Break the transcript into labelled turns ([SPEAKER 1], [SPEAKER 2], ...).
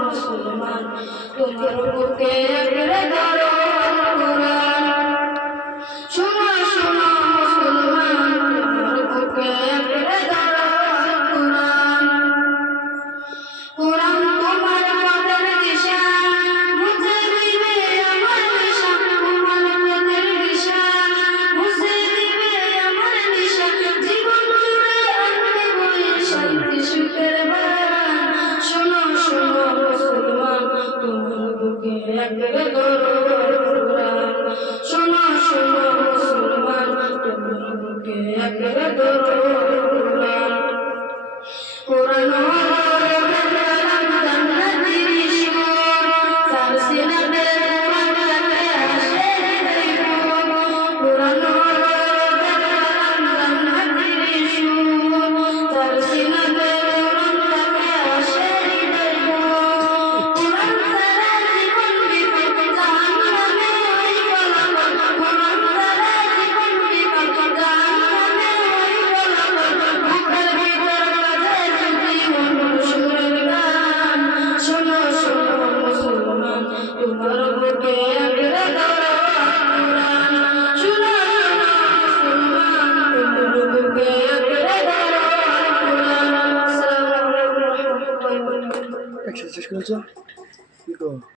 [SPEAKER 1] মুসলমান তোমার বুকে লাগবে শোনো শোনো মুসলমান কোরআন
[SPEAKER 2] 二指的车。一个